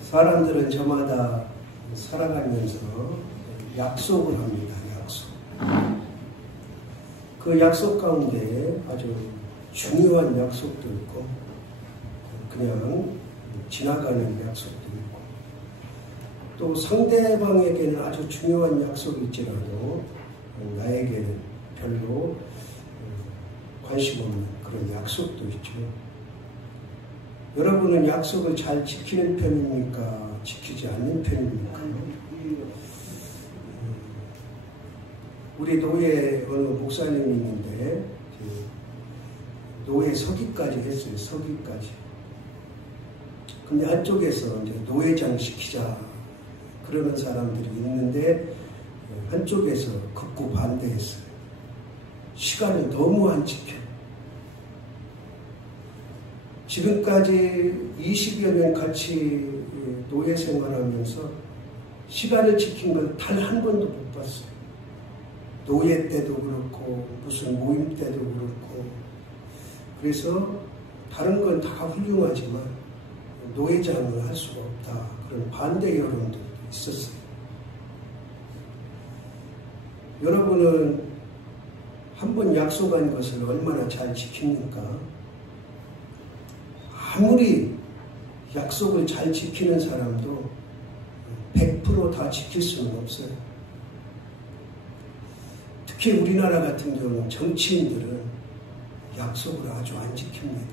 사람들은 저마다 살아가면서 약속을 합니다. 약속. 그 약속 가운데 아주 중요한 약속도 있고 그냥 지나가는 약속도 있고 또 상대방에게는 아주 중요한 약속이 있지라도 나에게는 별로 관심 없는 그런 약속도 있죠. 여러분은 약속을 잘 지키는 편입니까? 지키지 않는 편입니까? 우리 노예 어느 목사님이 있는데 노예 서기까지 했어요. 서기까지. 근데 한쪽에서 이제 노예장 시키자 그러는 사람들이 있는데 한쪽에서 극구 반대했어요. 시간을 너무 안 지켜. 지금까지 20여 년 같이 노예 생활하면서 시간을 지킨 걸 단 한 번도 못 봤어요. 노예 때도 그렇고 무슨 모임 때도 그렇고 그래서 다른 건 다 훌륭하지만 노예장을 할 수가 없다. 그런 반대 여론도 있었어요. 여러분은 한 번 약속한 것을 얼마나 잘 지킵니까? 아무리 약속을 잘 지키는 사람도 100% 다 지킬 수는 없어요. 특히 우리나라 같은 경우는 정치인들은 약속을 아주 안 지킵니다.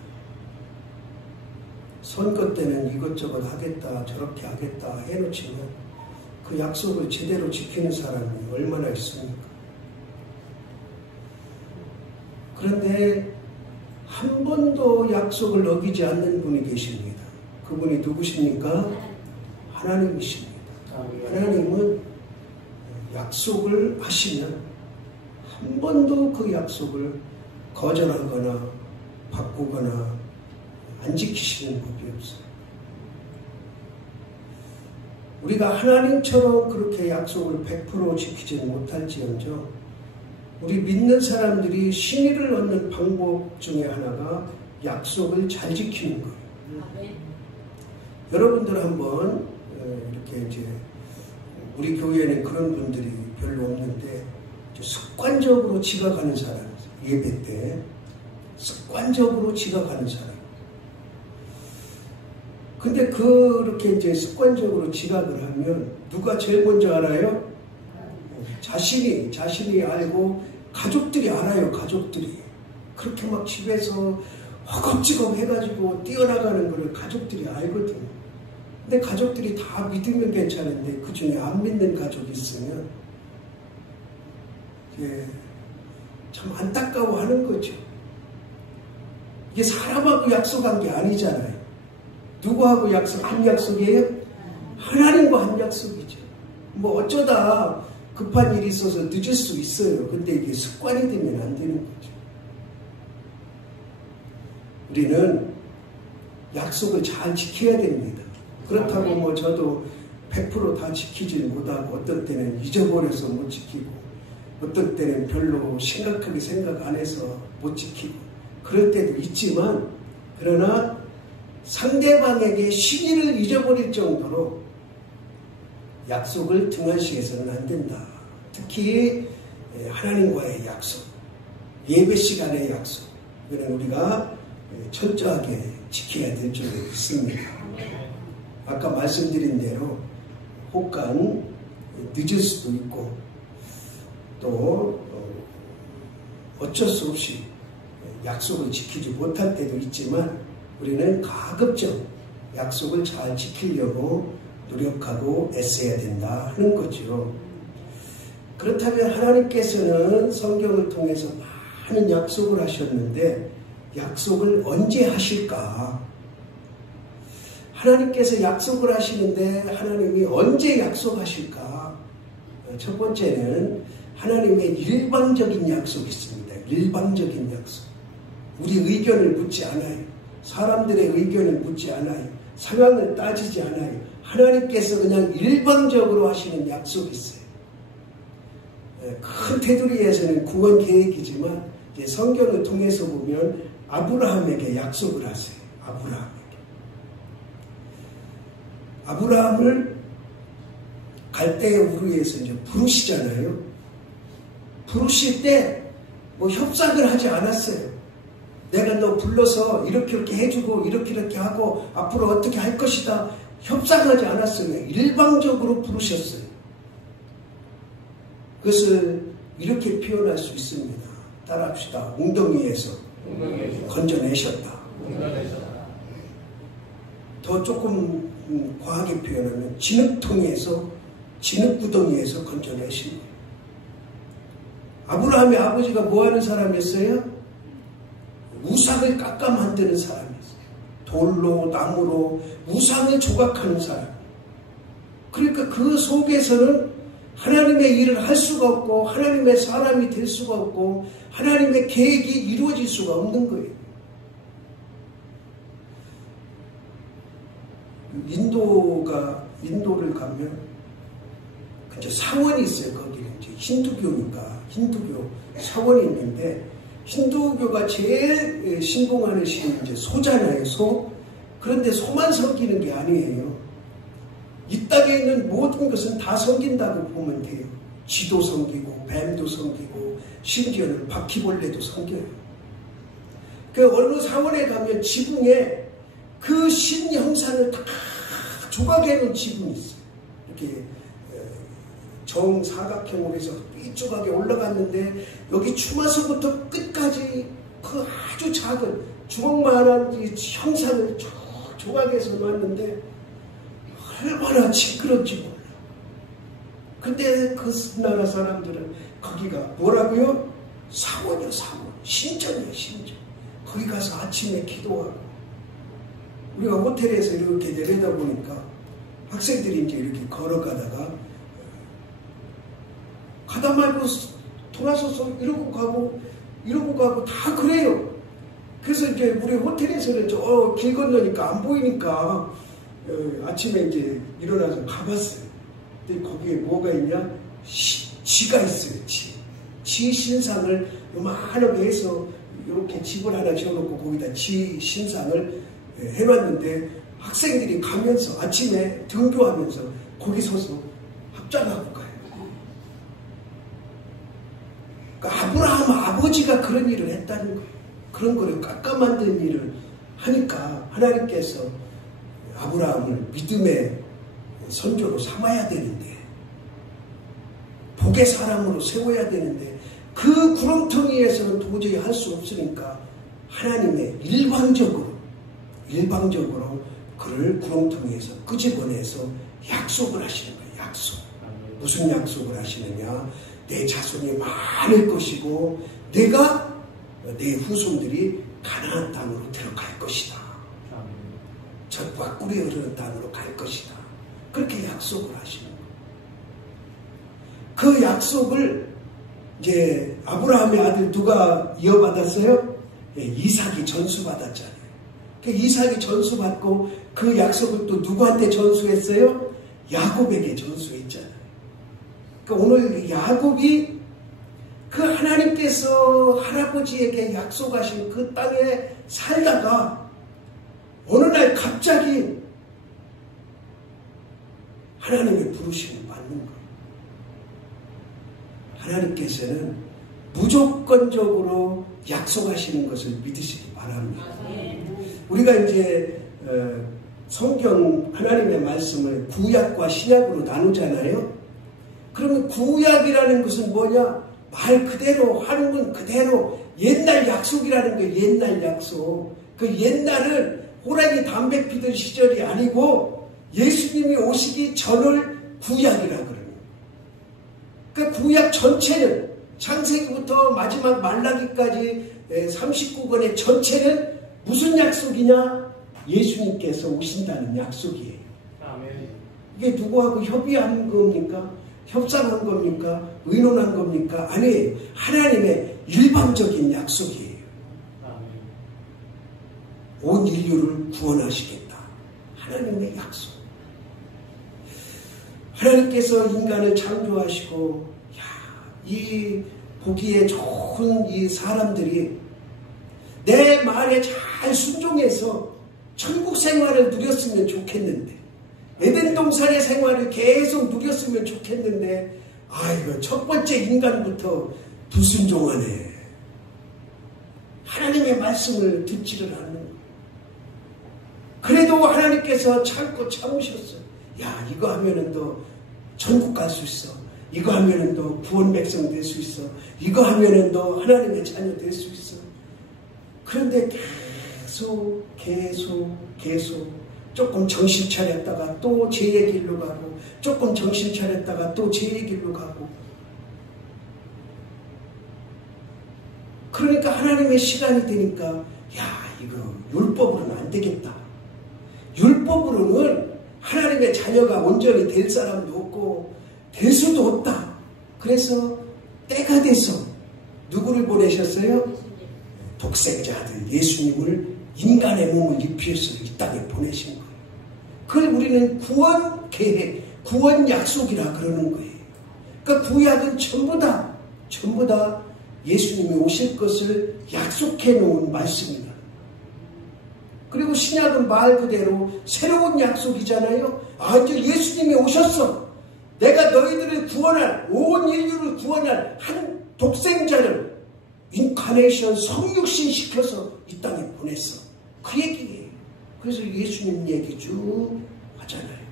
선거 때는 이것저것 하겠다 저렇게 하겠다 해놓지만 그 약속을 제대로 지키는 사람이 얼마나 있습니까? 그런데 한 번도 약속을 어기지 않는 분이 계십니다. 그분이 누구십니까? 하나님이십니다. 하나님은 약속을 하시면 한 번도 그 약속을 거절하거나 바꾸거나 안 지키시는 법이 없어요. 우리가 하나님처럼 그렇게 약속을 100% 지키지는 못할지언정 우리 믿는 사람들이 신의를 얻는 방법 중에 하나가 약속을 잘 지키는 거예요. 여러분들 한번 이렇게 이제 우리 교회에는 그런 분들이 별로 없는데 습관적으로 지각하는 사람, 예배 때 습관적으로 지각하는 사람. 근데 그렇게 이제 습관적으로 지각을 하면 누가 제일 먼저 알아요? 자신이 알고 가족들이 알아요. 가족들이 그렇게 막 집에서 허겁지겁 해가지고 뛰어나가는 거를 가족들이 알거든요. 근데 가족들이 다 믿으면 괜찮은데 그 중에 안 믿는 가족이 있으면 참 안타까워하는 거죠. 이게 사람하고 약속한 게 아니잖아요. 누구하고 한 약속이에요? 하나님과 한 약속이죠. 뭐 어쩌다 급한 일이 있어서 늦을 수 있어요. 근데 이게 습관이 되면 안 되는 거죠. 우리는 약속을 잘 지켜야 됩니다. 그렇다고 뭐 저도 100% 다 지키지 못하고 어떤 때는 잊어버려서 못 지키고 어떤 때는 별로 심각하게 생각 안 해서 못 지키고 그럴 때도 있지만 그러나 상대방에게 시기를 잊어버릴 정도로 약속을 등한시해서는 안 된다. 특히 하나님과의 약속, 예배 시간의 약속, 이거는 우리가 철저하게 지켜야 될 줄로 믿습니다. 아까 말씀드린 대로 혹간 늦을 수도 있고 또 어쩔 수 없이 약속을 지키지 못할 때도 있지만 우리는 가급적 약속을 잘 지키려고 노력하고 애써야 된다 하는 거죠. 그렇다면 하나님께서는 성경을 통해서 많은 약속을 하셨는데 약속을 언제 하실까? 하나님께서 약속을 하시는데 하나님이 언제 약속하실까? 첫 번째는 하나님의 일방적인 약속이 있습니다. 일방적인 약속. 우리 의견을 묻지 않아요. 사람들의 의견을 묻지 않아요. 상황을 따지지 않아요. 하나님께서 그냥 일방적으로 하시는 약속이 있어요. 큰 테두리에서는 구원 계획이지만 성경을 통해서 보면 아브라함에게 약속을 하세요. 아브라함을 갈대의 우르에서 이제 부르시잖아요. 부르실 때 뭐 협상을 하지 않았어요. 내가 너 불러서 이렇게 해주고 이렇게 하고 앞으로 어떻게 할 것이다. 협상하지 않았어요. 일방적으로 부르셨어요. 그것을 이렇게 표현할 수 있습니다. 따라합시다. 웅덩이에서 건져내셨다. 더 조금 과하게 표현하면 진흙구덩이에서 건져내신 거예요. 아브라함의 아버지가 뭐하는 사람이었어요? 우상을 깎아 만드는 사람이었어요. 돌로 나무로 우상을 조각하는 사람. 그러니까 그 속에서는 하나님의 일을 할 수가 없고 하나님의 사람이 될 수가 없고 하나님의 계획이 이루어질 수가 없는 거예요. 인도를 가면 이제 사원이 있어요. 거기는 이제 힌두교니까 힌두교 사원이 있는데 힌두교가 제일 신봉하는 신이 이제 소잖아요. 소. 그런데 소만 섬기는 게 아니에요. 이 땅에 있는 모든 것은 다 섬긴다고 보면 돼요. 쥐도 섬기고 뱀도 섬기고 심지어는 바퀴벌레도 섬겨요. 그 어느 사원에 가면 지붕에 그 신 형상을 다 조각해 놓은 지붕이 있어요. 이렇게 정사각형으로 해서 삐쭉하게 올라갔는데 여기 추마선부터 끝까지 그 아주 작은 주먹만한 형상을 쭉 조각해서 놨는데 얼마나 징그러운지 몰라. 근데 그 나라 사람들은 거기가 뭐라고요? 사원이요, 사원. 신전이요, 신전. 거기 가서 아침에 기도하고. 우리가 호텔에서 이렇게 내려다 보니까 학생들이 이제 이렇게 걸어가다가 가다 말고 돌아서서 이러고 가고 다 그래요. 그래서 이제 우리 호텔에서는 저 길 건너니까 안 보이니까 아침에 이제 일어나서 가봤어요. 근데 거기에 뭐가 있냐? 쥐가 있어요. 쥐 신상을 요만하게 해서 이렇게 집을 하나 지어놓고 거기다 쥐 신상을 해놨는데 학생들이 가면서 아침에 등교하면서 거기 서서 합장하고 가요. 그러니까 아브라함 아버지가 그런 일을 했다는 거예요. 그런 거를 깎아 만든 일을 하니까 하나님께서 아브라함을 믿음의 선조로 삼아야 되는데 복의 사람으로 세워야 되는데 그 구렁텅이에서는 도저히 할 수 없으니까 하나님의 일방적으로 그를 구렁텅이에서 끄집어내서 약속을 하시는 거예요. 약속. 무슨 약속을 하시느냐? 내 자손이 많을 것이고 내가 내 후손들이 가나안 땅으로 들어갈 것이다. 젖과 꿀이 흐르는 땅으로 갈 것이다. 그렇게 약속을 하시는 거예요. 그 약속을 이제 아브라함의 아들 누가 이어받았어요? 이삭이 전수받았잖아요. 그 이삭이 전수받고 그 약속을 또 누구한테 전수했어요? 야곱에게 전수했잖아요. 그러니까 오늘 야곱이 그 하나님께서 할아버지에게 약속하신 그 땅에 살다가 어느 날 갑자기 하나님의 부르심을 받는 거예요. 하나님께서는 무조건적으로 약속하시는 것을 믿으시기 바랍니다. 우리가 이제 성경 하나님의 말씀을 구약과 신약으로 나누잖아요. 그러면 구약이라는 것은 뭐냐? 말 그대로 하는 건 그대로 옛날 약속이라는 거예요. 옛날 약속. 그 옛날은 호랑이 담배 피던 시절이 아니고 예수님이 오시기 전을 구약이라 그래요. 그 구약 전체는 창세기부터 마지막 말라기까지 39권의 전체는 무슨 약속이냐? 예수님께서 오신다는 약속이에요. 아멘. 이게 누구하고 협의한 겁니까? 협상한 겁니까? 의논한 겁니까? 아니에요. 하나님의 일방적인 약속이에요. 아멘. 온 인류를 구원하시겠다. 하나님의 약속. 하나님께서 인간을 창조하시고 이 보기에 좋은 이 사람들이 내 말에 잘 순종해서 천국 생활을 누렸으면 좋겠는데, 에덴 동산의 생활을 계속 누렸으면 좋겠는데, 아이고, 첫 번째 인간부터 불순종하네. 하나님의 말씀을 듣지를 않는 거예요. 그래도 하나님께서 참고 참으셨어. 야, 이거 하면은 너 천국 갈 수 있어. 이거 하면은 너 구원 백성 될 수 있어. 이거 하면은 너 하나님의 자녀 될 수 있어. 그런데 계속 조금 정신 차렸다가 또 제 길로 가고, 조금 정신 차렸다가 또 제 길로 가고. 그러니까 하나님의 시간이 되니까, 야, 이거 율법으로는 안 되겠다. 율법으로는 하나님의 자녀가 온전히 될 사람도 없고 될 수도 없다. 그래서 때가 돼서 누구를 보내셨어요? 독생자 아들 예수님을 인간의 몸을 입히셔서 이 땅에 보내신 거예요. 그걸 우리는 구원 계획, 구원 약속이라 그러는 거예요. 그러니까 구약은 전부 다 예수님이 오실 것을 약속해 놓은 말씀입니다. 그리고 신약은 말 그대로 새로운 약속이잖아요. 아, 이제 예수님이 오셨어. 내가 너희들을 구원할, 온 인류를 구원할 한 독생자를 인카네이션 성육신 시켜서 이 땅에 보냈어. 그 얘기예요. 그래서 예수님 얘기 쭉 하잖아요.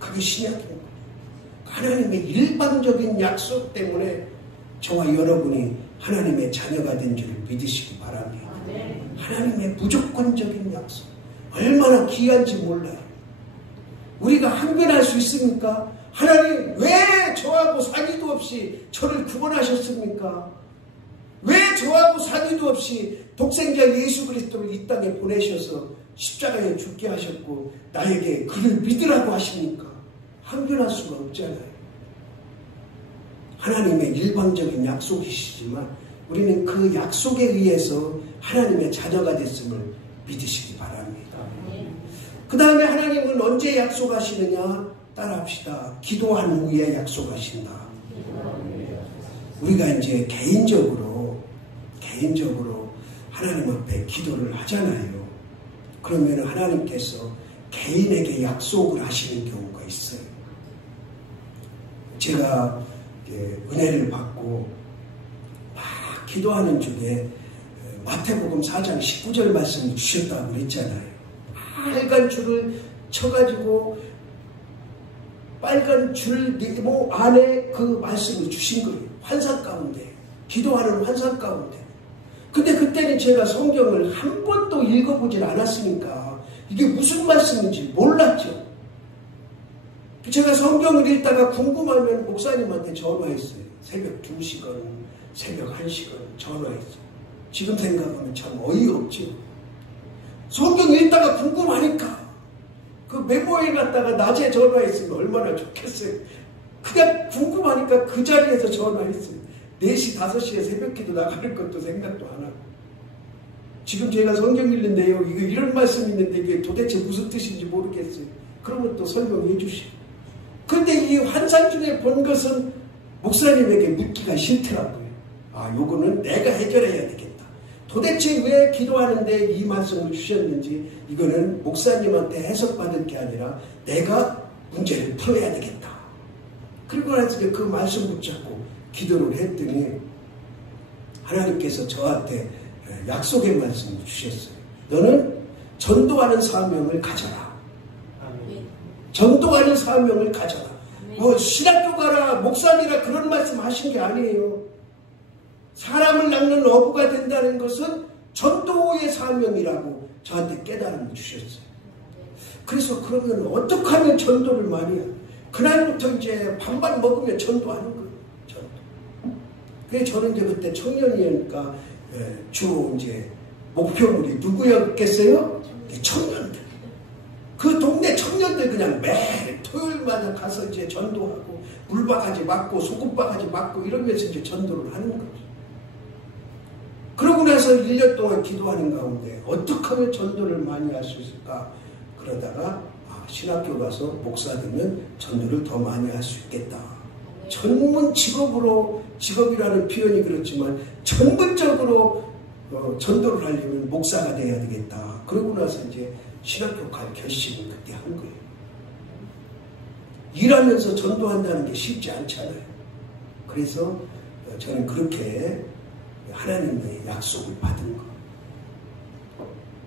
그게 신약이에요. 하나님의 일방적인 약속 때문에 저와 여러분이 하나님의 자녀가 된 줄을 믿으시기 바랍니다. 하나님의 무조건적인 약속. 얼마나 귀한지 몰라요. 우리가 항변할 수 있습니까? 하나님, 왜 저하고 상의도 없이 저를 구원하셨습니까? 왜 저하고 상의도 없이 독생자 예수 그리스도를 이 땅에 보내셔서 십자가에 죽게 하셨고 나에게 그를 믿으라고 하십니까? 항변할 수가 없잖아요. 하나님의 일방적인 약속이시지만 우리는 그 약속에 의해서 하나님의 자녀가 됐음을 믿으시기 바랍니다. 그 다음에 하나님은 언제 약속하시느냐? 따라합시다. 기도한 후에 약속하신다. 우리가 이제 개인적으로 하나님 앞에 기도를 하잖아요. 그러면 하나님께서 개인에게 약속을 하시는 경우가 있어요. 제가 은혜를 받고 막 기도하는 중에 마태복음 4장 19절 말씀을 주셨다고 그랬잖아요. 빨간 줄을 쳐가지고 빨간 줄 네모 안에 그 말씀을 주신 거예요. 환상 가운데, 기도하는 환상 가운데. 근데 그때는 제가 성경을 한 번도 읽어보질 않았으니까 이게 무슨 말씀인지 몰랐죠. 제가 성경을 읽다가 궁금하면 목사님한테 전화했어요. 새벽 2시간, 새벽 1시간 전화했어요. 지금 생각하면 참 어이없죠. 성경 읽다가 궁금하니까 그 메모에 갖다가 낮에 전화했으면 얼마나 좋겠어요. 그냥 궁금하니까 그 자리에서 전화했어요. 4시, 5시에 새벽기도 나가는 것도 생각도 안 하고. 지금 제가 성경 읽는데요. 이런 말씀이 있는데 이게 도대체 무슨 뜻인지 모르겠어요. 그러면 또 설명해 주시고. 근데 이 환상 중에 본 것은 목사님에게 묻기가 싫더라고요. 아, 요거는 내가 해결해야 되겠다. 도대체 왜 기도하는데 이 말씀을 주셨는지 이거는 목사님한테 해석받을 게 아니라 내가 문제를 풀어야 되겠다. 그리고 나서 그 말씀 붙잡고 기도를 했더니 하나님께서 저한테 약속의 말씀을 주셨어요. 너는 전도하는 사명을 가져라. 전도하는 사명을 가져라. 뭐 신학교 가라, 목사니라 그런 말씀 하신 게 아니에요. 사람을 낚는 어부가 된다는 것은 전도의 사명이라고 저한테 깨달음을 주셨어요. 그래서 그러면 어떻게 하면 전도를 많이 해요? 그날부터 이제 밥만 먹으면 전도하는 거예요. 전도. 그래서 저는 이제 그때 청년이니까 주로 이제 목표물이 누구였겠어요? 청년들. 그 동네 청년들 그냥 매일 토요일마다 가서 이제 전도하고 물바가지 맞고 소금바가지 맞고 이러면서 이제 전도를 하는 거죠. 그러고 나서 1년 동안 기도하는 가운데 어떻게 하면 전도를 많이 할 수 있을까? 그러다가 신학교 가서 목사 되면 전도를 더 많이 할 수 있겠다. 전문 직업이라는 표현이 그렇지만 전문적으로 전도를 하려면 목사가 돼야 되겠다. 그러고 나서 이제 신학교 갈 결심을 그때 한 거예요. 일하면서 전도한다는 게 쉽지 않잖아요. 그래서 저는 그렇게 하나님의 약속을 받은 거.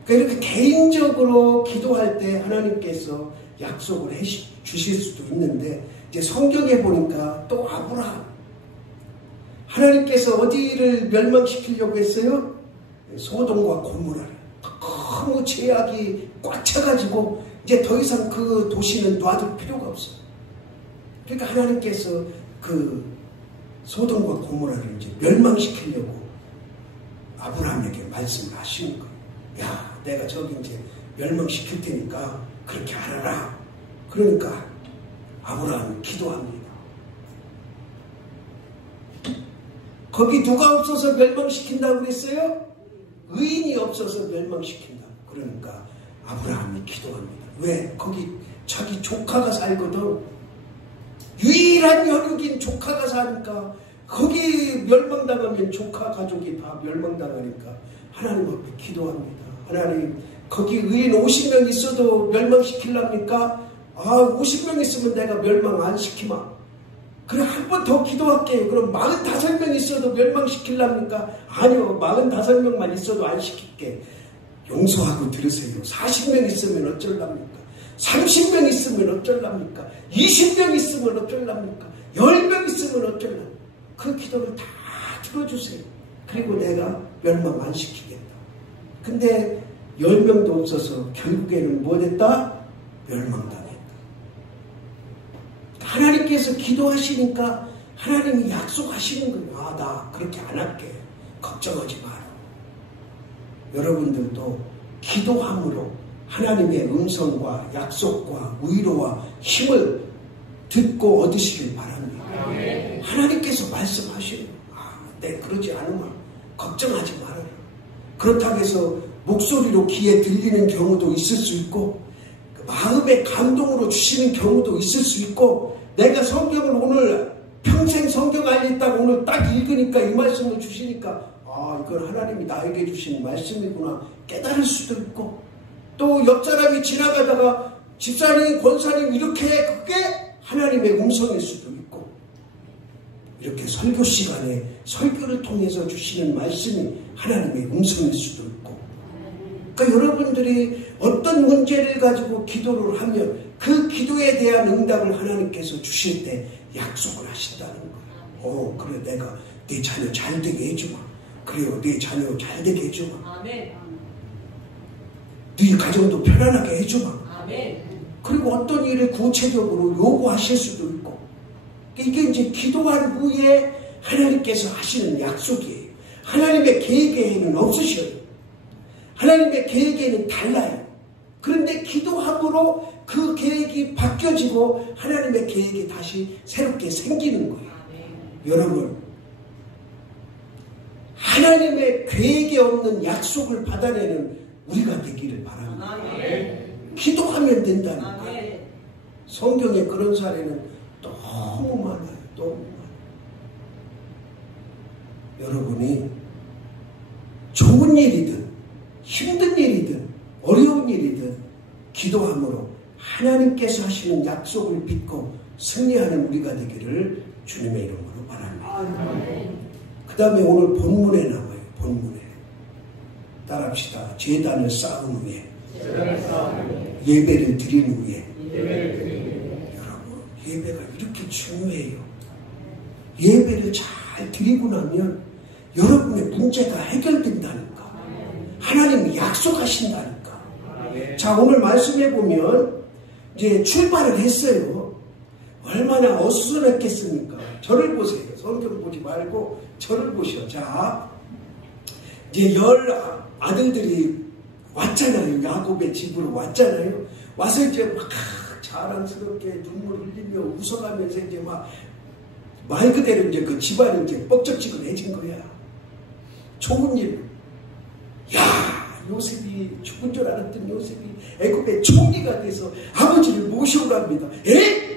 그러니까 이렇게 개인적으로 기도할 때 하나님께서 약속을 해 주실 수도 있는데, 이제 성경에 보니까 또 아브라함, 하나님께서 어디를 멸망시키려고 했어요? 소돔과 고모라를. 너무 죄악이 꽉 차가지고 이제 더 이상 그 도시는 놔둘 필요가 없어요. 그러니까 하나님께서 그 소돔과 고모라를 이제 멸망시키려고 아브라함에게 말씀을 하시는 거예요. 야, 내가 저기 이제 멸망시킬 테니까 그렇게 하라. 그러니까 아브라함이 기도합니다. 거기 누가 없어서 멸망시킨다고 그랬어요? 의인이 없어서 멸망시킨다고. 그러니까 아브라함이 기도합니다. 왜? 거기 자기 조카가 살거든. 유일한 혈육인 조카가 사니까 거기 멸망당하면 조카 가족이 다 멸망당하니까 하나님 앞에 기도합니다. 하나님, 거기 의인 50명 있어도 멸망시키랍니까? 50명 있으면 내가 멸망 안 시키마. 그래, 한 번 더 기도할게요. 그럼 45명 있어도 멸망시키랍니까? 아니요, 45명만 있어도 안 시킬게. 용서하고 들으세요. 40명 있으면 어쩔랍니까? 30명 있으면 어쩔랍니까? 20명 있으면 어쩔랍니까? 10명 있으면 어쩔랍니까? 그 기도를 다 들어주세요. 그리고 내가 멸망 안 시키겠다. 근데 10명도 없어서 결국에는 뭐 됐다? 멸망당했다. 하나님께서 기도하시니까 하나님이 약속하시는 거예요. 나 그렇게 안 할게. 걱정하지 마라. 여러분들도 기도함으로 하나님의 음성과 약속과 위로와 힘을 듣고 얻으시길 바랍니다. 하나님께서 말씀하시는 내 그러지 않으마. 걱정하지 말아라. 그렇다고 해서 목소리로 귀에 들리는 경우도 있을 수 있고, 마음의 감동으로 주시는 경우도 있을 수 있고, 내가 성경을 오늘 평생 성경 알겠다고 오늘 딱 읽으니까 이 말씀을 주시니까 이건 하나님이 나에게 주신 말씀이구나 깨달을 수도 있고, 또 옆 사람이 지나가다가 집사님, 권사님 이렇게 그게 하나님의 음성일 수도 있고, 이렇게 설교 시간에 설교를 통해서 주시는 말씀이 하나님의 음성일 수도 있고, 그러니까 여러분들이 어떤 문제를 가지고 기도를 하면 그 기도에 대한 응답을 하나님께서 주실 때 약속을 하신다는 거예요. 그래, 내가 네 자녀 잘 되게 해주마. 그래요, 네 자녀 잘 되게 해주마. 아멘. 네 가정도 편안하게 해주마. 아멘. 그리고 어떤 일을 구체적으로 요구하실 수도 있고, 이게 이제 기도한 후에 하나님께서 하시는 약속이에요. 하나님의 계획에는 없으셔요. 하나님의 계획에는 달라요. 그런데 기도함으로 그 계획이 바뀌어지고 하나님의 계획이 다시 새롭게 생기는 거예요. 여러분, 하나님의 계획에 없는 약속을 받아내는 우리가 되기를 바랍니다. 기도하면 된다는 거예요. 성경에 그런 사례는 너무 많아요. 너무 많아요. 여러분이 좋은 일이든 힘든 일이든 어려운 일이든 기도함으로 하나님께서 하시는 약속을 믿고 승리하는 우리가 되기를 주님의 이름으로 바랍니다. 그 다음에 오늘 본문에 나와요. 본문에 따라합시다. 제단을 쌓은 후에 예배를 드린 후에. 여러분, 예배가 이렇게 중요해요. 예배를 잘 드리고 나면 여러분의 문제가 해결된다니까. 하나님이 약속하신다니까. 자, 오늘 말씀해 보면 이제 출발을 했어요. 얼마나 어수선했겠습니까? 저를 보세요. 성경 보지 말고 저를 보셔. 자, 이제 10 아들들이 왔잖아요. 야곱의 집으로 왔잖아요. 와서 이제 막 자랑스럽게 눈물 흘리며 웃어가면서 이제 막 말 그대로 이제 그 집안이 이제 뻑적지근해진 거야. 좋은 일. 야, 요셉이 죽은 줄 알았던 요셉이 애굽의 총리가 돼서 아버지를 모셔오랍니다.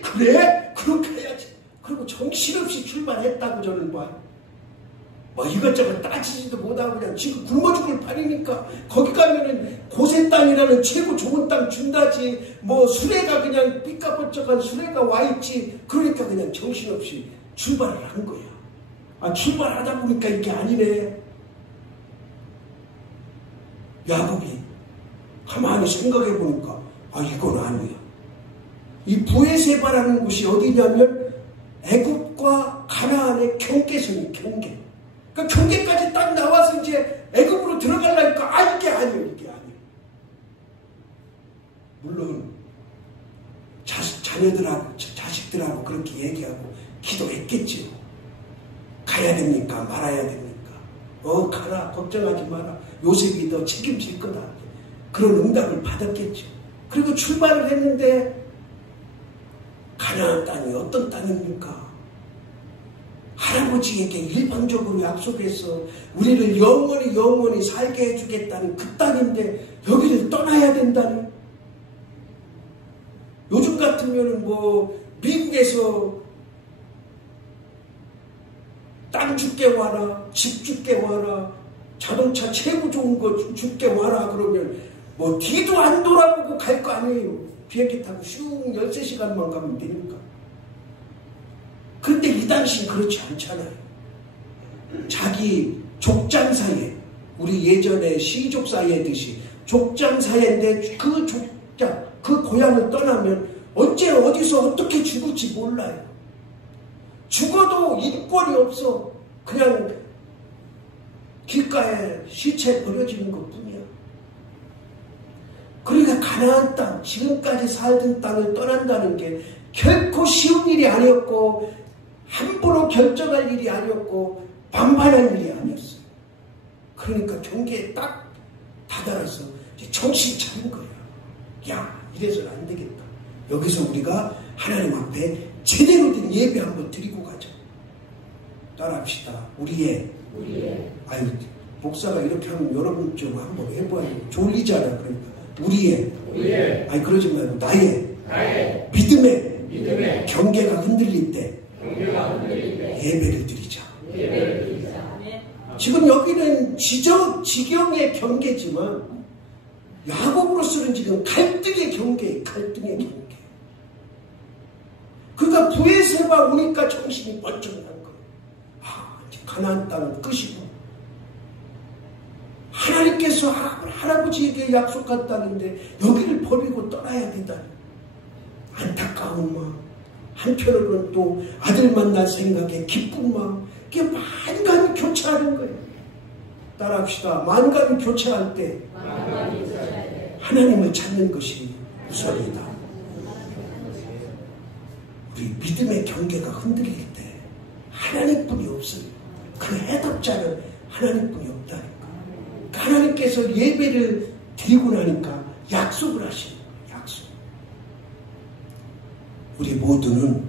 그래? 그렇게 해야지. 그리고 정신없이 출발했다고 저는 봐요. 뭐 이것저것 따지지도 못하고 그냥 지금 굶어 죽을 판이니까 거기 가면은 고세 땅이라는 최고 좋은 땅 준다지 뭐 수레가 그냥 삐까번쩍한 수레가 와있지 그러니까 그냥 정신없이 출발을 한 거야. 아 출발하다 보니까 이게 아니네. 야곱이 가만히 생각해 보니까 아 이건 아니야. 이 브에세바라는 곳이 어디냐면 애굽과 가나안의 경계선이 경계. 그러니까 경계까지 딱 나와서 이제 애굽으로 들어가려니까 아 이게 아니에요. 이게 아니에요. 물론 자녀들하고 자식들하고 그렇게 얘기하고 기도했겠지요. 가야 됩니까? 말아야 됩니까? 가라. 걱정하지 마라. 요셉이 너 책임질 거다. 그런 응답을 받았겠죠. 그리고 출발을 했는데 가나안 땅이 어떤 땅입니까? 할아버지에게 일방적으로 약속해서 우리를 영원히 살게 해주겠다는 그 땅인데 여기를 떠나야 된다는. 요즘 같으면은 뭐 미국에서 땅 줄게 와라, 집 줄게 와라, 자동차 최고 좋은 거 줄게 와라 그러면 뭐 뒤도 안 돌아보고 갈 거 아니에요. 비행기 타고 슝 13시간만 가면 되니까. 그런데 이 당시는 그렇지 않잖아요. 자기 족장 사이에, 우리 예전에 시족 사이에듯이 족장 사이인데 그 족장, 그 고향을 떠나면 언제 어디서 어떻게 죽을지 몰라요. 죽어도 인권이 없어. 그냥 길가에 시체 버려지는 것뿐이야. 그러니까 가나안 땅, 지금까지 살던 땅을 떠난다는 게 결코 쉬운 일이 아니었고 함부로 결정할 일이 아니었고 만만한 일이 아니었어요. 그러니까 경계에 딱 다다라서 정신 차린 거예요. 야, 이래서는 안 되겠다. 여기서 우리가 하나님 앞에 제대로 된 예배 한번 드리고 가자. 따라합시다. 우리의. 아유, 목사가 이렇게 하면 여러분 좀 한번 해봐요. 졸리잖아. 그러니까 우리의. 아니 그러지 말고 나의 믿음의 경계가 흔들릴 때 예배를 드리자. 지금 여기는 지경의 경계지만 야곱으로서는 지금 갈등의 경계. 그러니까 브에세바 오니까 정신이 번쩍 난 거예요. 아, 이제 가나안 땅은 끝이고 하나님께서 할아버지에게 약속했다는데 여기를 버리고 떠나야 된다니. 안타까운 마음, 한편으로는 또 아들 만날 생각에 기쁜 마음, 이게 만감이 교차하는 거예요. 따라합시다. 만감이 교차할 때 하나님을 찾는 것이 우선이다. 우리 믿음의 경계가 흔들릴 때 하나님뿐이 없어요. 그 해답자는 하나님뿐이 없다니까. 하나님께서 예배를 드리고 나니까 약속을 하시는 거예요. 약속. 우리 모두는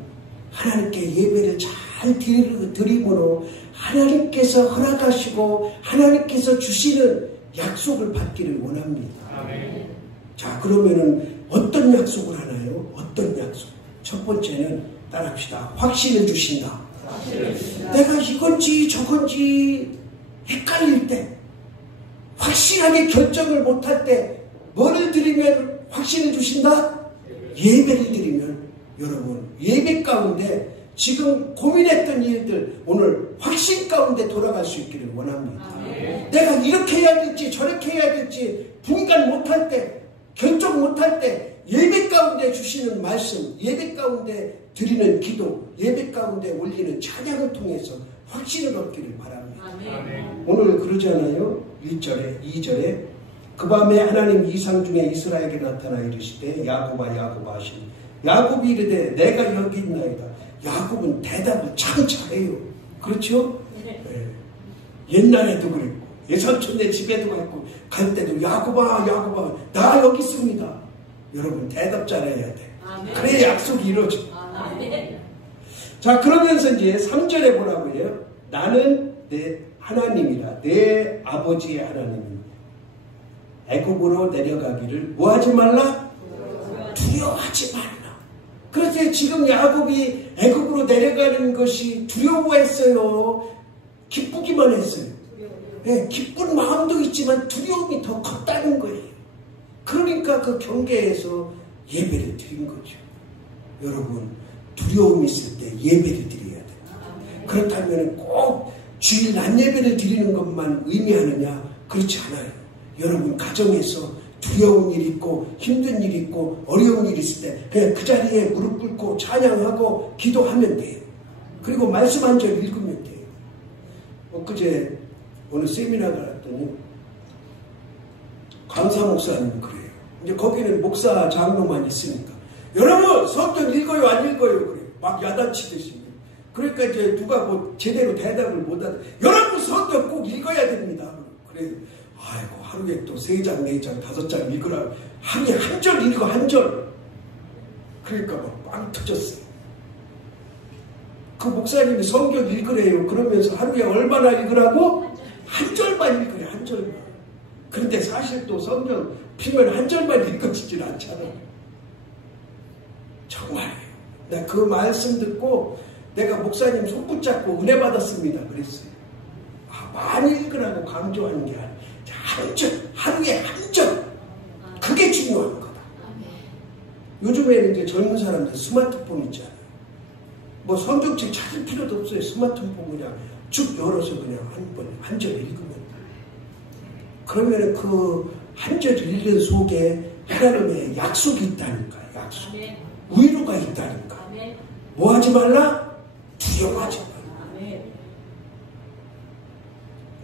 하나님께 예배를 잘 드림으로 하나님께서 허락하시고 하나님께서 주시는 약속을 받기를 원합니다. 아멘. 자, 그러면은 어떤 약속을 하나요? 어떤 약속? 첫 번째는 따라합시다. 확신을 주신다. 내가 이건지 저건지 헷갈릴 때, 확실하게 결정을 못할 때 뭐를 드리면 확신을 주신다? 예배를 드리면 여러분 예배 가운데 지금 고민했던 일들 오늘 확신 가운데 돌아갈 수 있기를 원합니다. 내가 이렇게 해야 될지 저렇게 해야 될지 분간 못할 때, 결정 못할 때 예배 가운데 주시는 말씀, 예배 가운데 드리는 기도, 예배 가운데 올리는 찬양을 통해서 확신을 얻기를 바랍니다. 아멘. 오늘 그러잖아요. 1절에 2절에 그 밤에 하나님 이상 중에 이스라엘에게 나타나 이르시되 야곱아 야곱아 하시니 야곱이 이르되 내가 여기 있나이다. 야곱은 대답을 참 잘해요. 그렇죠? 네. 옛날에도 그랬고 예삼촌네 집에도 갔고 갈 때도 야곱아 야곱아 나 여기 있습니다. 여러분 대답 잘해야 돼. 아멘. 그래야 약속이 이루어져. 아멘. 자, 그러면서 이제 3절에 뭐라고 해요? 나는 내 하나님이라 내 아버지의 하나님입니다. 애굽으로 내려가기를 뭐하지 말라? 두려워하지 말라. 그래서 지금 야곱이 애굽으로 내려가는 것이 두려워했어요. 기쁘기만 했어요. 예, 기쁜 마음도 있지만 두려움이 더 컸다는 거예요. 그러니까 그 경계에서 예배를 드린 거죠. 여러분, 두려움이 있을 때 예배를 드려야 돼요. 그렇다면 꼭 주일 낮 예배를 드리는 것만 의미하느냐? 그렇지 않아요. 여러분, 가정에서 두려운 일 있고 힘든 일 있고 어려운 일 있을 때 그냥 그 자리에 무릎 꿇고 찬양하고 기도하면 돼요. 그리고 말씀 한 절 읽으면 돼요. 엊그제 어느 세미나 갔더니 강사 목사님 그래요. 이제 거기는 목사 장로만 있으니까 여러분 성경 읽어요 안 읽어요 그래요. 막 야단치듯이. 그러니까 이제 누가 뭐 제대로 대답을 못하는 여러분 성경 꼭 읽어야 됩니다. 그래요. 아이고 하루에 또 3장 4장 5장 읽으라. 하루에 한 절 읽어 한 절. 그러니까 막 빵 터졌어요. 그 목사님이 성경 읽으래요. 그러면서 하루에 얼마나 읽으라고? 한 절만 읽으래 한 절만. 그런데 사실 또 성경 피면 한 절만 읽어지질 않잖아요. 정말이에요. 내가 그 말씀 듣고 내가 목사님 손 붙잡고 은혜 받았습니다. 그랬어요. 아, 많이 읽으라고 강조하는 게 아니라 한 절, 하루에 한 절. 그게 중요한 거다. 요즘에는 이제 젊은 사람들 스마트폰 있잖아요. 뭐 성경책 찾을 필요도 없어요. 스마트폰 그냥 쭉 열어서 그냥 한 절 읽으면 돼요. 그러면 그 한 절 읽는 속에 하나님의 약속이 있다니까요. 약속. 위로가 있다니까. 뭐 하지 말라? 두려워하지 말라.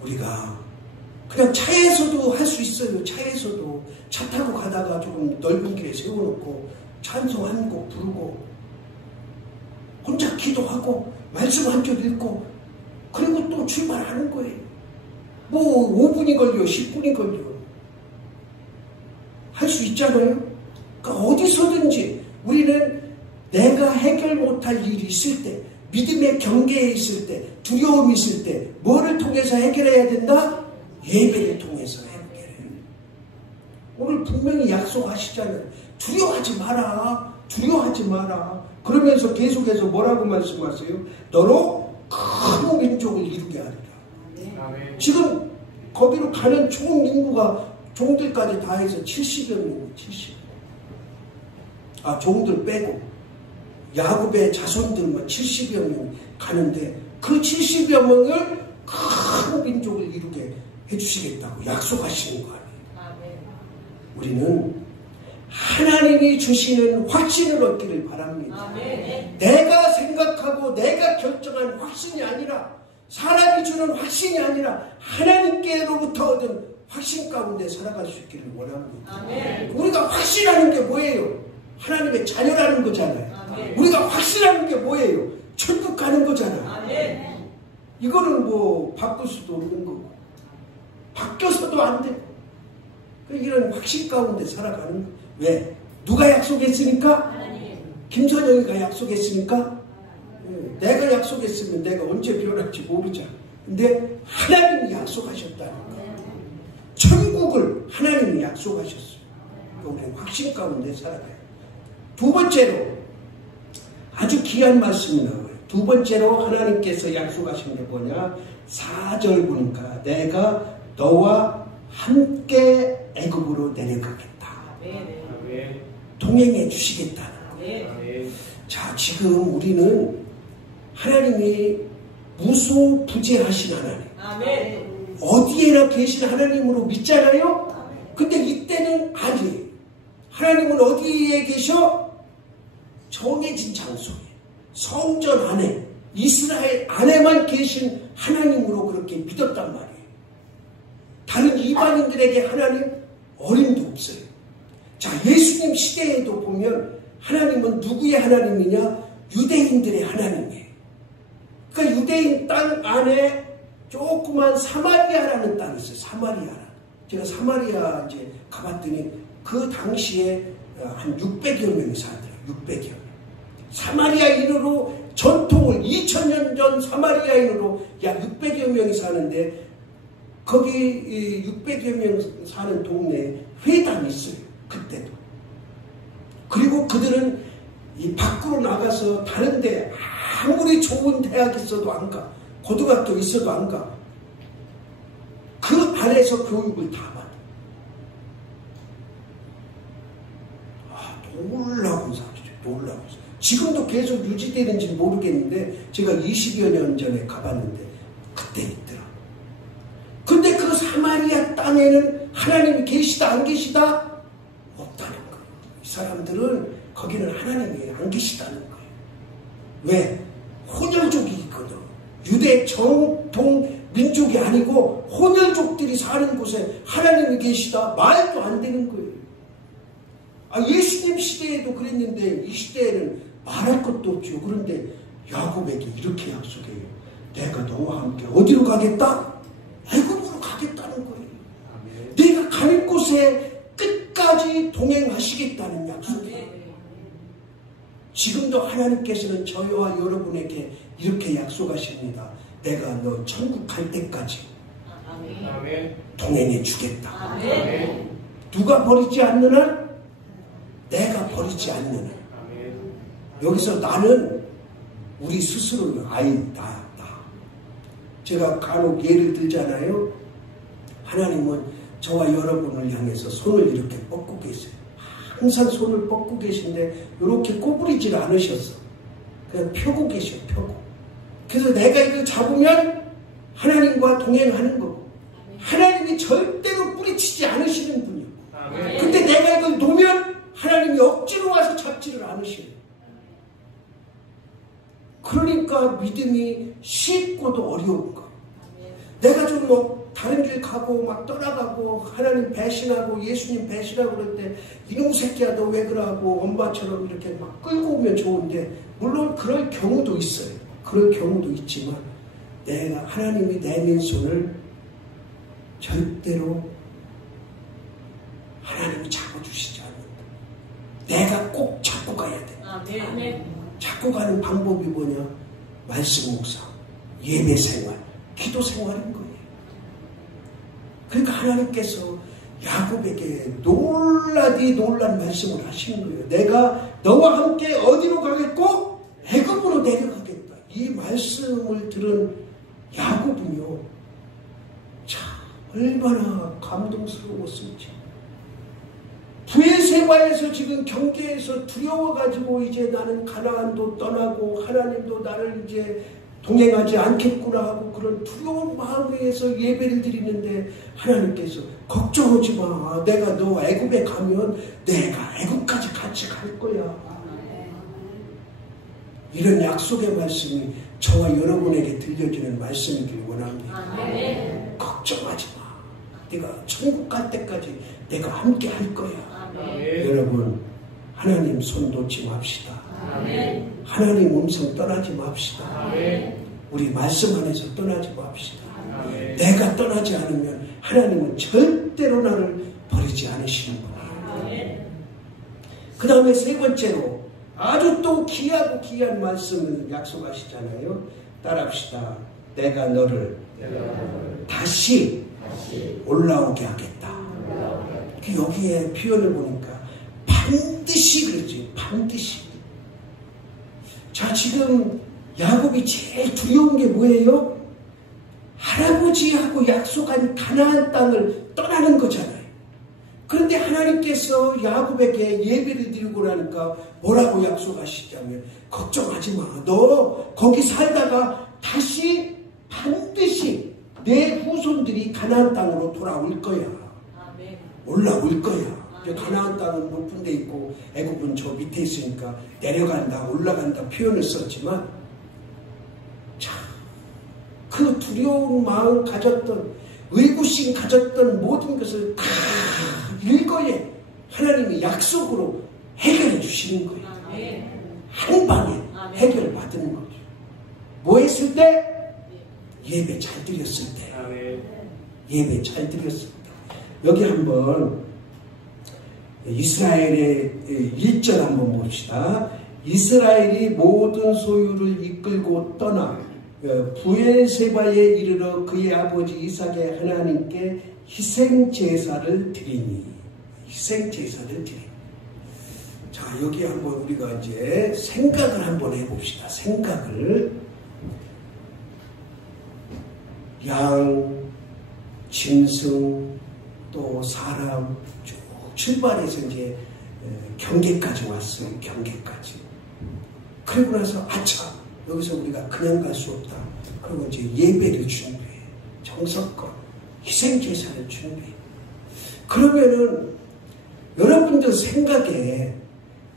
우리가 그냥 차에서도 할 수 있어요. 차에서도 차 타고 가다가 조금 넓은 길에 세워놓고 찬송 한 곡 부르고 혼자 기도하고 말씀 한 줄 읽고 그리고 또 출발하는 거예요. 뭐 5분이 걸려 10분이 걸려 할 수 있잖아요. 그러니까 어디서든지 우리는 내가 해결 못할 일이 있을 때 믿음의 경계에 있을 때 두려움이 있을 때 뭐를 통해서 해결해야 된다? 예배를 통해서 해결해요. 오늘 분명히 약속하시잖아요. 두려워하지 마라. 두려워하지 마라. 그러면서 계속해서 뭐라고 말씀하세요? 너로 큰 민족을 이루게 하리라. 지금 거기로 가는 총 인구가 종들까지 다 해서 70여 명이에요. 70. 아, 종들 빼고 야곱의 자손들만 70여 명 가는데 그 70여 명을 큰 민족을 이루게 해주시겠다고 약속하시는 거 아니에요. 우리는 하나님이 주시는 확신을 얻기를 바랍니다. 내가 생각하고 내가 결정한 확신이 아니라 사람이 주는 확신이 아니라 하나님께로부터 얻은 확신 가운데 살아갈 수 있기를 원합니다. 우리가 확신하는 게 뭐예요? 하나님의 자녀라는 거잖아요. 우리가 확신하는 게 뭐예요? 천국 가는 거잖아요. 이거는 뭐 바꿀 수도 없는 거고 바뀌어서도 안 되고 이런 확신 가운데 살아가는 거예요. 왜? 누가 약속했으니까? 김선영이가 약속했으니까? 내가 약속했으면 내가 언제 변할지 모르잖아. 근데 하나님이 약속하셨다는 거예요. 천국을 하나님이 약속하셨어요. 그러니까 우리는 확신 가운데 살아가요. 두 번째로 아주 귀한 말씀이 나와요. 두 번째로 하나님께서 약속하신 게 뭐냐? 4절 보니까 내가 너와 함께 애굽으로 내려가겠다. 동행해 주시겠다는 거예요. 자, 지금 우리는 하나님이 무소부재하신 하나님, 어디에나 계신 하나님으로 믿잖아요. 근데 이때는 아니에요. 하나님은 어디에 계셔? 정해진 장소에, 성전 안에, 이스라엘 안에만 계신 하나님으로 그렇게 믿었단 말이에요. 다른 이방인들에게 하나님 어림도 없어요. 자, 예수님 시대에도 보면 하나님은 누구의 하나님이냐? 유대인들의 하나님이에요. 그러니까 유대인 땅 안에 조그만 사마리아라는 땅이 있어요. 사마리아. 제가 사마리아 이제 가봤더니 그 당시에 한 600여 명이 살더라고요. 600여 명. 사마리아인으로 전통을 2000년 전 사마리아인으로 약 600여 명이 사는데 거기 600여 명 사는 동네에 회당이 있어요. 그때도. 그리고 그들은 이 밖으로 나가서 다른데 아무리 좋은 대학 있어도 안 가. 고등학교 있어도 안 가. 그 안에서 교육을 다 받아. 놀라운 사실이죠. 놀라운 사실. 지금도 계속 유지되는지 모르겠는데 제가 20여 년 전에 가봤는데 그때 있더라. 근데 그 사마리아 땅에는 하나님이 계시다 안 계시다? 없다는 거예요. 이 사람들은 거기는 하나님이 안 계시다는 거예요. 왜? 혼혈족이거든. 유대 정통 민족이 아니고 혼혈족들이 사는 곳에 하나님이 계시다? 말도 안 되는 거예요. 예수님 시대에도 그랬는데 이 시대에는 말할 것도 없죠. 그런데 야곱에게 이렇게 약속해요. 내가 너와 함께 어디로 가겠다? 애굽으로 가겠다는 거예요. 아멘. 내가 가는 곳에 끝까지 동행하시겠다는 약속이에요. 지금도 하나님께서는 저와 여러분에게 이렇게 약속하십니다. 내가 너 천국 갈 때까지 아멘. 동행해 주겠다. 아멘. 누가 버리지 않는 한? 내가 버리지 않는 한. 여기서 나는 우리 스스로를 나. 제가 간혹 예를 들잖아요. 하나님은 저와 여러분을 향해서 손을 이렇게 뻗고 계세요. 항상 손을 뻗고 계신데 이렇게 꼬부리질 않으셨어. 그냥 펴고 계셔. 펴고. 그래서 내가 이걸 잡으면 하나님과 동행하는 거고 하나님이 절대로 뿌리치지 않으시는 분이고 근데 내가 이걸 놓으면 하나님이 억지로 와서 잡지를 않으셔요. 그러니까 믿음이 쉽고도 어려운 거예요. 내가 좀 다른 길 가고 막 떠나가고 하나님 배신하고 예수님 배신하고 그럴 때 이놈 새끼야 너 왜 그러고 엄마처럼 이렇게 막 끌고 오면 좋은데 물론 그럴 경우도 있어요. 그럴 경우도 있지만 내가 하나님이 내민 손을 절대로 하나님이 잡아주시지 않는다. 내가 꼭 잡고 가야 돼. 잡고 가는 방법이 뭐냐? 말씀 묵상, 예배 생활, 기도 생활인 거예요. 그러니까 하나님께서 야곱에게 놀라디 놀란 말씀을 하시는 거예요. 내가 너와 함께 어디로 가겠고 애굽으로 내려가겠다. 이 말씀을 들은 야곱은요, 참 얼마나 감동스러웠을지. 브엘세바에서 지금 경계에서 두려워가지고 이제 나는 가나안도 떠나고 하나님도 나를 이제 동행하지 않겠구나 하고 그런 두려운 마음에서 예배를 드리는데 하나님께서 걱정하지 마. 내가 너 애굽에 가면 내가 애굽까지 같이 갈 거야. 이런 약속의 말씀이 저와 여러분에게 들려지는 말씀이길 원합니다. 걱정하지 마. 내가 천국 갈 때까지 내가 함께 할 거야. 여러분 하나님 손 놓지 맙시다. 하나님 음성 떠나지 맙시다. 우리 말씀 안에서 떠나지 맙시다. 내가 떠나지 않으면 하나님은 절대로 나를 버리지 않으시는 분이에요. 그 다음에 세 번째로 아주 또 귀하고 귀한 말씀을 약속하시잖아요. 따라합시다. 내가 너를 다시 올라오게 하겠다. 여기에 표현을 보니까 반드시 그러지. 반드시. 자, 지금 야곱이 제일 두려운 게 뭐예요? 할아버지하고 약속한 가나안 땅을 떠나는 거잖아요. 그런데 하나님께서 야곱에게 예배를 드리고 나니까 뭐라고 약속하시냐면 걱정하지 마. 너 거기 살다가 다시 반드시 내 후손들이 가나안 땅으로 돌아올 거야. 올라올 거야. 가나안 땅은 높은 데 있고 애굽은 저 밑에 있으니까 내려간다 올라간다 표현을 썼지만 참 그 두려운 마음 가졌던 의구심 가졌던 모든 것을 다 일거에 하나님이 약속으로 해결해 주시는 거예요. 한 방에 해결받는 거죠. 뭐 했을 때? 예배 잘 드렸을 때. 예배 잘 드렸을 때. 여기 한번 이스라엘의 1절 한번 봅시다. 이스라엘이 모든 소유를 이끌고 떠나 브엘세바에 이르러 그의 아버지 이삭의 하나님께 희생제사를 드리니. 희생제사를 드리니. 자, 여기 한번 우리가 이제 생각을 한번 해봅시다. 생각을. 양, 짐승, 또 사람 쭉 출발해서 이제 경계까지 왔어요. 경계까지. 그리고 나서 아차, 여기서 우리가 그냥 갈 수 없다. 그리고 이제 예배를 준비해. 정성껏 희생제사를 준비해. 그러면은 여러분들 생각에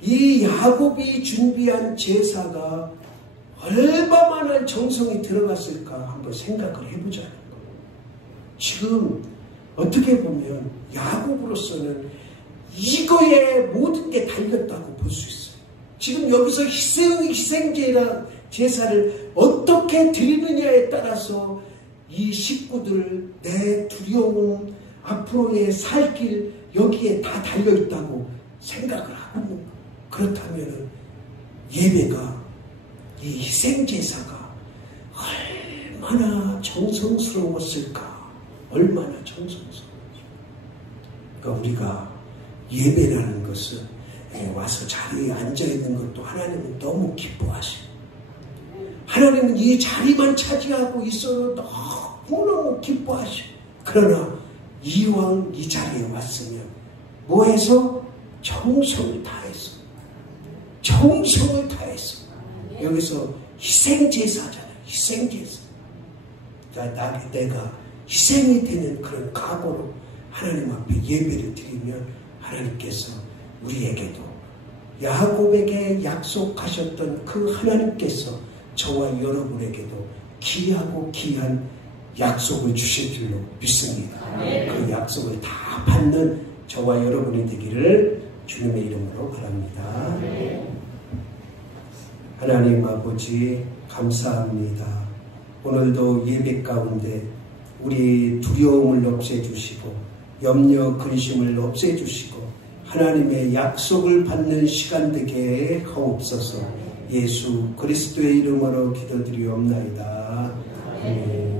이 야곱이 준비한 제사가 얼마만한 정성이 들어갔을까 한번 생각을 해보자는 거예요. 지금 어떻게 보면 야곱으로서는 이거에 모든 게 달렸다고 볼 수 있어요. 지금 여기서 제사를 어떻게 드리느냐에 따라서 이 식구들, 내 두려움, 앞으로의 살 길 여기에 다 달려있다고 생각을 하고, 그렇다면 예배가, 이 희생제사가 얼마나 정성스러웠을까. 얼마나 정성스러웠을까. 그러니까 우리가 예배라는 것은 와서 자리에 앉아있는 것도 하나님은 너무 기뻐하시고, 하나님은 이 자리만 차지하고 있어도 너무너무 기뻐하시고, 그러나 이왕 이 자리에 왔으면 뭐해서? 정성을 다해서, 정성을 다해서. 여기서 희생제사잖아요. 희생제사. 내가 희생이 되는 그런 각오로 하나님 앞에 예배를 드리면 하나님께서 우리에게도 야곱에게 약속하셨던 그 하나님께서 저와 여러분에게도 귀하고 귀한 약속을 주실 줄로 믿습니다. 그 약속을 다 받는 저와 여러분이 되기를 주님의 이름으로 바랍니다. 하나님 아버지 감사합니다. 오늘도 예배 가운데 우리 두려움을 없애주시고 염려 근심을 없애주시고 하나님의 약속을 받는 시간 되게 하옵소서. 예수 그리스도의 이름으로 기도드리옵나이다. 아멘.